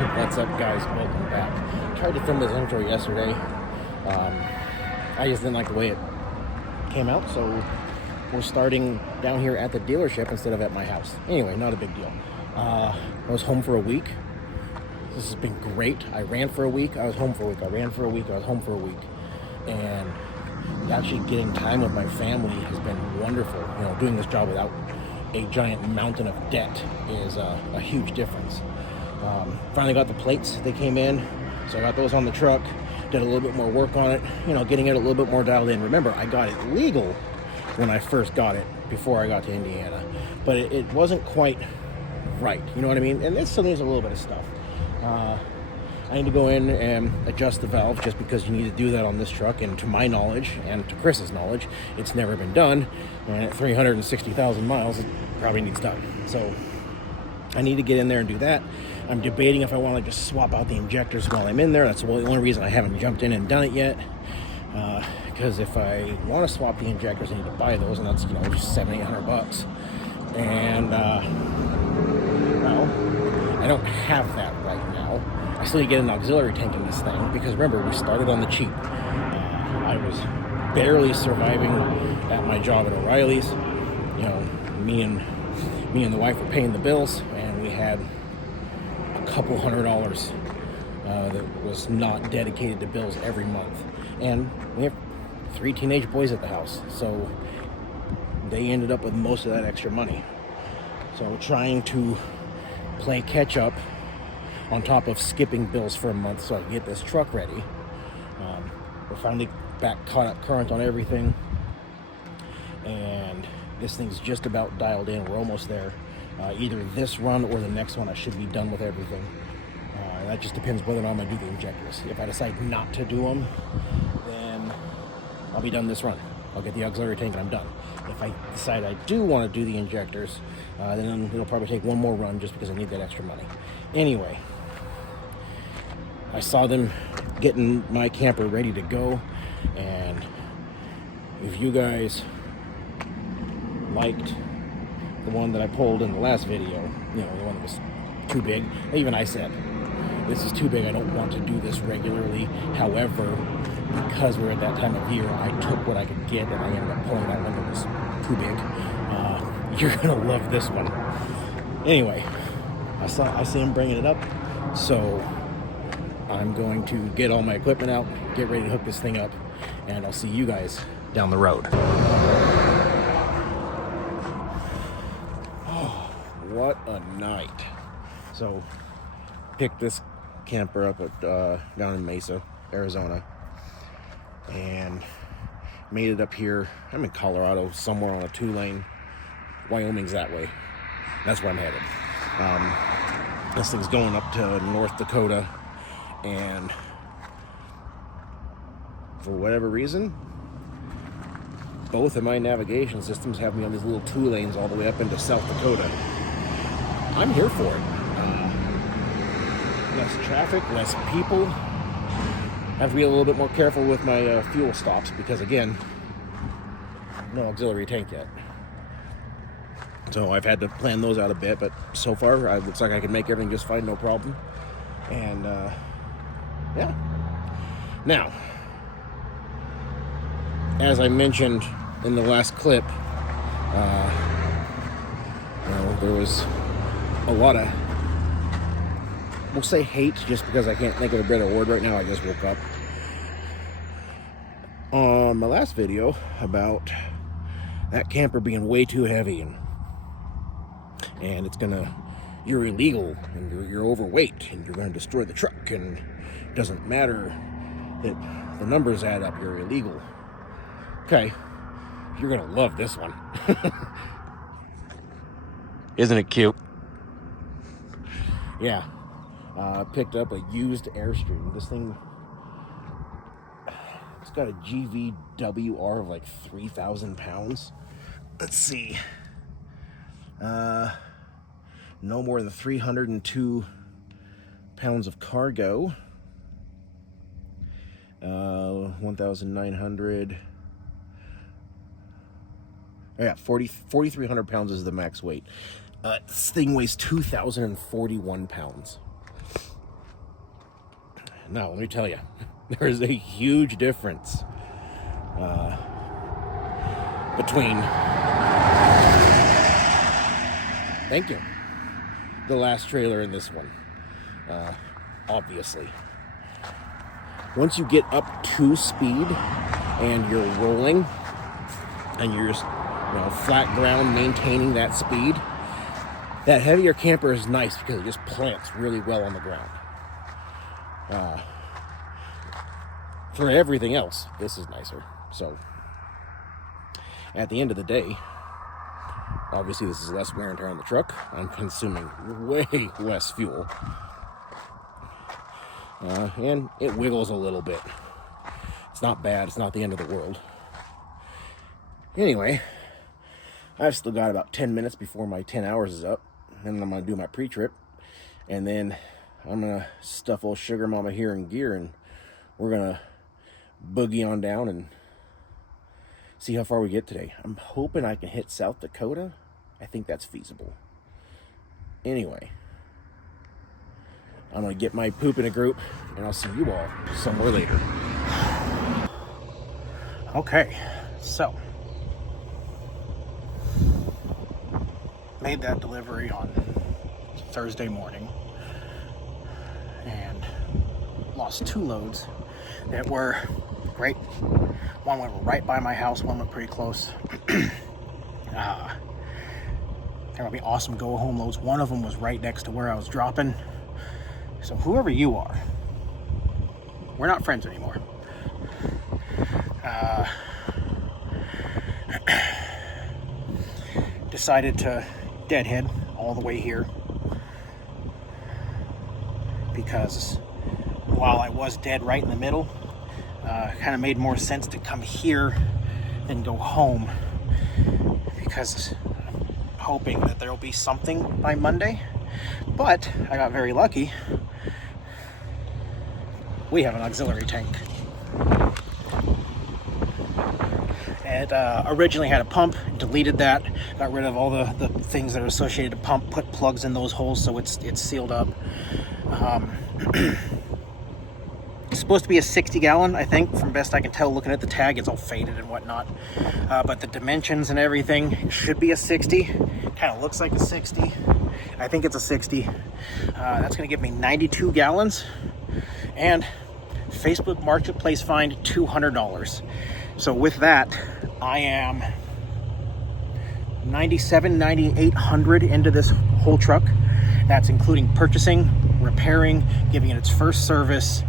What's up, guys? Welcome back. Tried to film this intro yesterday. I just didn't like the way it came out, so we're starting down here at the dealership instead of at my house. Anyway, not a big deal. I was home for a week. This has been great. I ran for a week. I was home for a week. I ran for a week. I was home for a week. And actually getting time with my family has been wonderful. You know, doing this job without a giant mountain of debt is a huge difference. Finally got the plates. They came in, so I got those on the truck. Did a little bit more work on it, you know, getting it a little bit more dialed in. Remember, I got it legal when I first got it before I got to Indiana, but it wasn't quite right. You know what I mean? And it still needs a little bit of stuff. I need to go in and adjust the valve just because you need to do that on this truck. And to my knowledge, and to Chris's knowledge, it's never been done. And at 360,000 miles, it probably needs done. So I need to get in there and do that. I'm debating if I want to just swap out the injectors while I'm in there. That's the only reason I haven't jumped in and done it yet. Because if I want to swap the injectors, I need to buy those, and that's, you know, just $700-800. And well, I don't have that right now. I still need to get an auxiliary tank in this thing because remember, we started on the cheap. I was barely surviving at my job at O'Reilly's. You know, me and the wife were paying the bills, and we had a couple $100 that was not dedicated to bills every month. And we have 3 teenage boys at the house, so they ended up with most of that extra money. So trying to play catch up on top of skipping bills for a month so I can get this truck ready. We're finally back caught up current on everything, and this thing's just about dialed in. We're almost there. Either this run or the next one, I should be done with everything. That just depends whether or not I'm going to do the injectors. If I decide not to do them, then I'll be done this run. I'll get the auxiliary tank and I'm done. If I decide I do want to do the injectors, then it'll probably take one more run just because I need that extra money. Anyway, I saw them getting my camper ready to go, and if you guys liked the one that I pulled in the last video, you know, the one that was too big, even I said, this is too big, I don't want to do this regularly. However, because we're at that time of year, I took what I could get, and I ended up pulling that one that was too big. You're gonna love this one. Anyway, I see him bringing it up, so I'm going to get all my equipment out, get ready to hook this thing up, and I'll see you guys down the road. Oh, what a night. So, picked this camper up at down in Mesa, Arizona, and made it up here. I'm in Colorado, somewhere on a 2-lane. Wyoming's that way. That's where I'm headed. This thing's going up to North Dakota, and for whatever reason, both of my navigation systems have me on these little 2 lanes all the way up into South Dakota. I'm here for it. Less traffic, less people. Have to be a little bit more careful with my fuel stops because, again, no auxiliary tank yet. So I've had to plan those out a bit, but so far it looks like I can make everything just fine, no problem. And yeah. Now, as I mentioned in the last clip, you know, there was a lot of, we'll say hate, just because I can't think of a better word right now. I just woke up. On my last video about that camper being way too heavy, and it's gonna, you're illegal, and you're overweight, and you're gonna destroy the truck, and it doesn't matter that the numbers add up, you're illegal. Okay, you're gonna love this one. Isn't it cute? Yeah. Picked up a used Airstream. This thing, it's got a GVWR of like 3,000 pounds. Let's see. No more than 302 pounds of cargo. 1,900. Yeah, 4,300 pounds is the max weight. This thing weighs 2,041 pounds. Now, let me tell you, there is a huge difference between, thank you, the last trailer and this one. Obviously, once you get up to speed and you're rolling and you're just, flat ground maintaining that speed, that heavier camper is nice because it just plants really well on the ground. For everything else, this is nicer. So at the end of the day, obviously this is less wear and tear on the truck. I'm consuming way less fuel. And it wiggles a little bit. It's not bad. It's not the end of the world. Anyway, I've still got about 10 minutes before my 10 hours is up. And I'm going to do my pre-trip. And then I'm going to stuff old Sugar Mama here in gear. And we're going to boogie on down and see how far we get today. I'm hoping I can hit South Dakota. I think that's feasible. Anyway, I'm going to get my poop in a group, and I'll see you all somewhere later. Okay, so made that delivery on Thursday morning and lost 2 loads that were great. One went right by my house, one went pretty close. They're gonna be awesome go-home loads. One of them was right next to where I was dropping. So whoever you are, we're not friends anymore. Decided to deadhead all the way here because while I was dead right in the middle, kind of made more sense to come here than go home, because I'm hoping that there will be something by Monday. But I got very lucky. We have an auxiliary tank. It originally had a pump, deleted that, got rid of all the things that are associated to pump, put plugs in those holes so it's sealed up. It's supposed to be a 60-gallon, I think, from best I can tell looking at the tag. It's all faded and whatnot. But the dimensions and everything should be a 60. Kind of looks like a 60. I think it's a 60. That's going to give me 92 gallons. And Facebook Marketplace find $200. So with that, I am 9,800 into this whole truck. That's including purchasing, repairing, giving it its first service.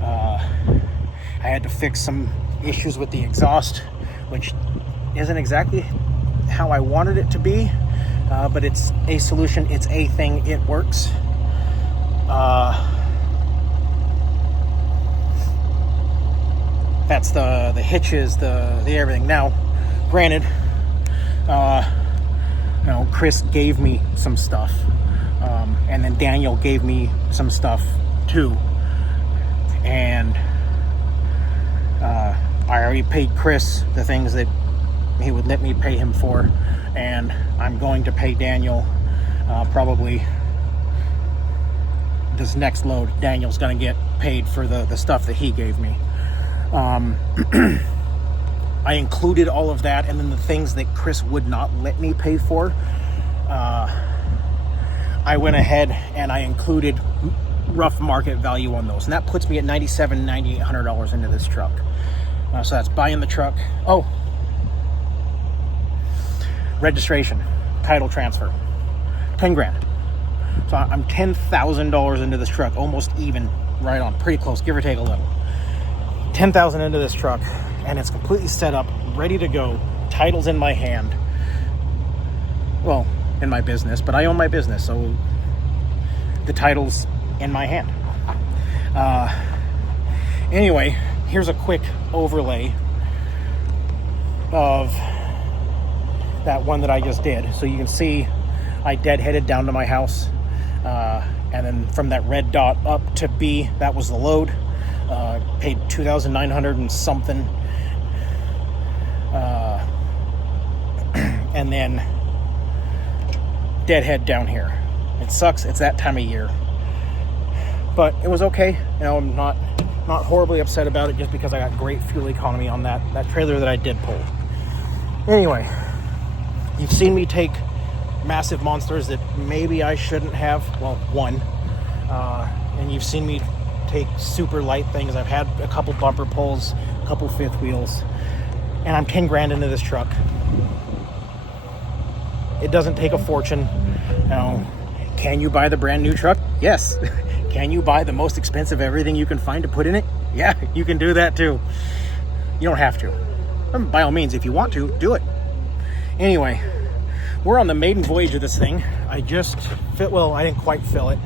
I had to fix some issues with the exhaust, which isn't exactly how I wanted it to be, but it's a solution, it's a thing, it works. That's the hitches, the everything. Now, granted, Chris gave me some stuff, and then Daniel gave me some stuff too, and I already paid Chris the things that he would let me pay him for, and I'm going to pay Daniel probably this next load. Daniel's going to get paid for the stuff that he gave me. I included all of that, and then the things that Chris would not let me pay for, I went ahead and I included rough market value on those, and that puts me at $9,800 into this truck. So that's buying the truck. Oh, registration, title transfer, 10 grand. So I'm $10,000 into this truck, almost even, right on, pretty close, give or take a little. 10,000 into this truck, and it's completely set up, ready to go. Title's in my hand. Well, in my business, but I own my business, so the title's in my hand. Anyway, here's a quick overlay of that one that I just did. So you can see I deadheaded down to my house, and then from that red dot up to B, that was the load. Paid $2,900 and something, and then deadhead down here. It sucks, it's that time of year, But it was okay. You know, I'm not horribly upset about it, just because I got great fuel economy on that trailer that I did pull. Anyway, you've seen me take massive monsters that maybe I shouldn't have. Well, one. And you've seen me take super light things. I've had a couple bumper pulls, a couple fifth wheels, and I'm 10 grand into this truck. It doesn't take a fortune. Now, can you buy the brand new truck? Yes. Can you buy the most expensive everything you can find to put in it? Yeah, you can do that too. You don't have to. By all means, if you want to, do it. Anyway, we're on the maiden voyage of this thing. I didn't quite fill it.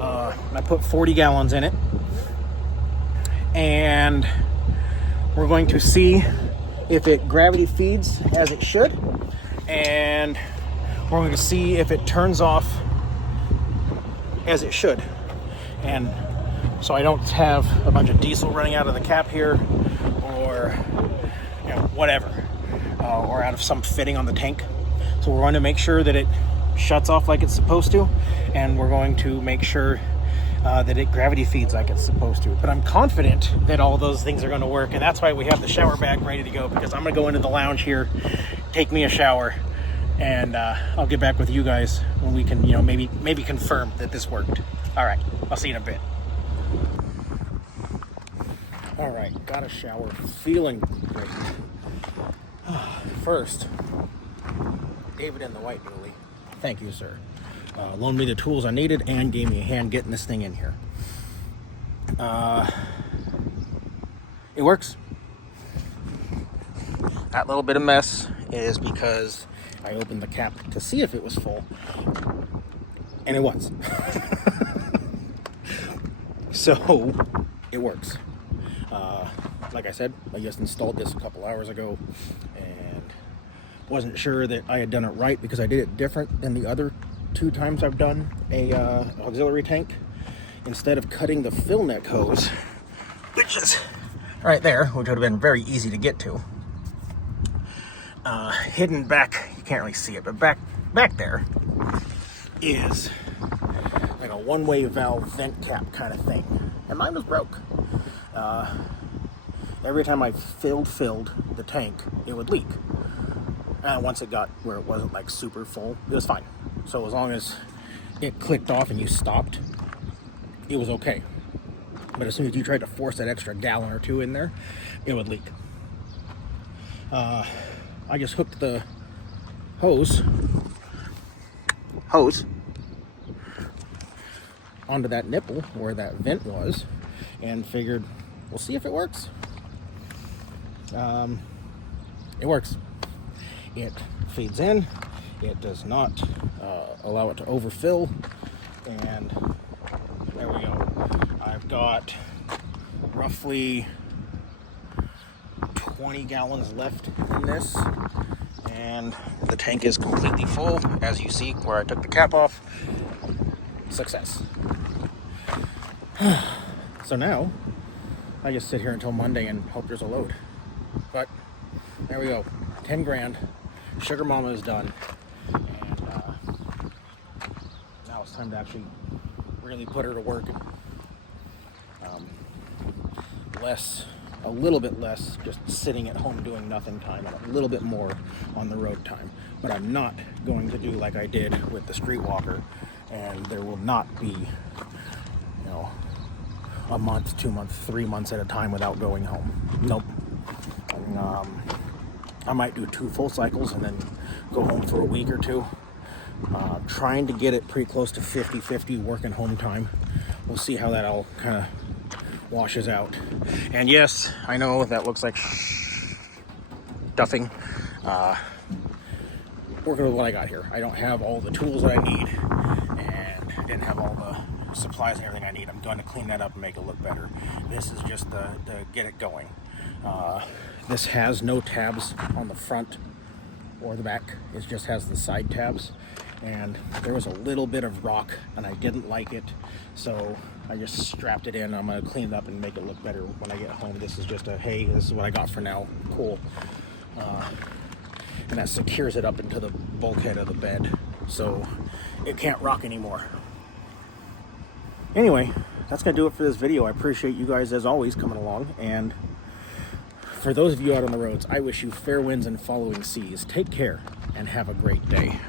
I put 40 gallons in it. And we're going to see if it gravity feeds as it should. And we're going to see if it turns off as it should. And so I don't have a bunch of diesel running out of the cap here, or whatever, or out of some fitting on the tank. So we're going to make sure that it shuts off like it's supposed to, and we're going to make sure that it gravity feeds like it's supposed to. But I'm confident that all those things are going to work, and that's why we have the shower bag ready to go, because I'm going to go into the lounge here, take me a shower, and I'll get back with you guys when we can, maybe confirm that this worked. All right, I'll see you in a bit. All right, got a shower, feeling great. First, David in the white dually, thank you, sir. Loaned me the tools I needed and gave me a hand getting this thing in here. It works. That little bit of mess is because I opened the cap to see if it was full, and it was. So it works. Like I said, I just installed this a couple hours ago and wasn't sure that I had done it right, because I did it different than the other 2 times I've done a auxiliary tank. Instead of cutting the fill neck hose, which is right there, which would have been very easy to get to, hidden back, you can't really see it, but back there is like a one-way valve vent cap kind of thing, and mine was broke. Every time I filled the tank, it would leak. And once it got where it wasn't like super full, it was fine. So as long as it clicked off and you stopped, it was okay. But as soon as you tried to force that extra gallon or 2 in there, it would leak. I just hooked the hose onto that nipple where that vent was, and figured we'll see if it works. It works. It feeds in. It does not allow it to overfill, and there we go. I've got roughly 20 gallons left in this, and the tank is completely full, as you see where I took the cap off. Success. So now I just sit here until Monday and hope there's a load. But there we go. 10 grand. Sugar Mama is done. And now it's time to actually really put her to work. A little bit less just sitting at home doing nothing time, and a little bit more on the road time. But I'm not going to do like I did with the Streetwalker, and there will not be, a month, 2 months, 3 months at a time without going home. Nope. I might do 2 full cycles and then go home for a week or 2. Trying to get it pretty close to 50-50 working home time. We'll see how that all kind of washes out. And yes, I know that looks like stuffing. Working with what I got here. I don't have all the tools that I need, and I didn't have all the supplies and everything I need. I'm going to clean that up and make it look better. This is just to get it going. This has no tabs on the front or the back. It just has the side tabs, and there was a little bit of rock and I didn't like it, so I just strapped it in. I'm going to clean it up and make it look better when I get home. This is just hey, this is what I got for now. Cool. And that secures it up into the bulkhead of the bed, so it can't rock anymore. Anyway, that's going to do it for this video. I appreciate you guys, as always, coming along. And for those of you out on the roads, I wish you fair winds and following seas. Take care and have a great day.